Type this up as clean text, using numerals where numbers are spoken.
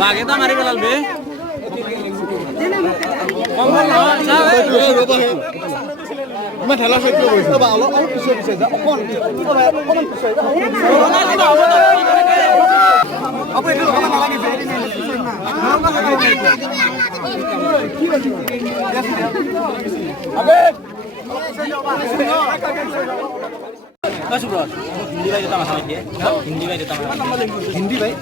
বাঘে তো মাৰি পেলালবে ইমান ঠেলা সহ্য কৰিছো অলপ পিছুৱাই পিছুৱাই যা অকণমান পিছুৱাই যা আপুনি এইটো অকণমান নালাগিছে হিন্দী ভাই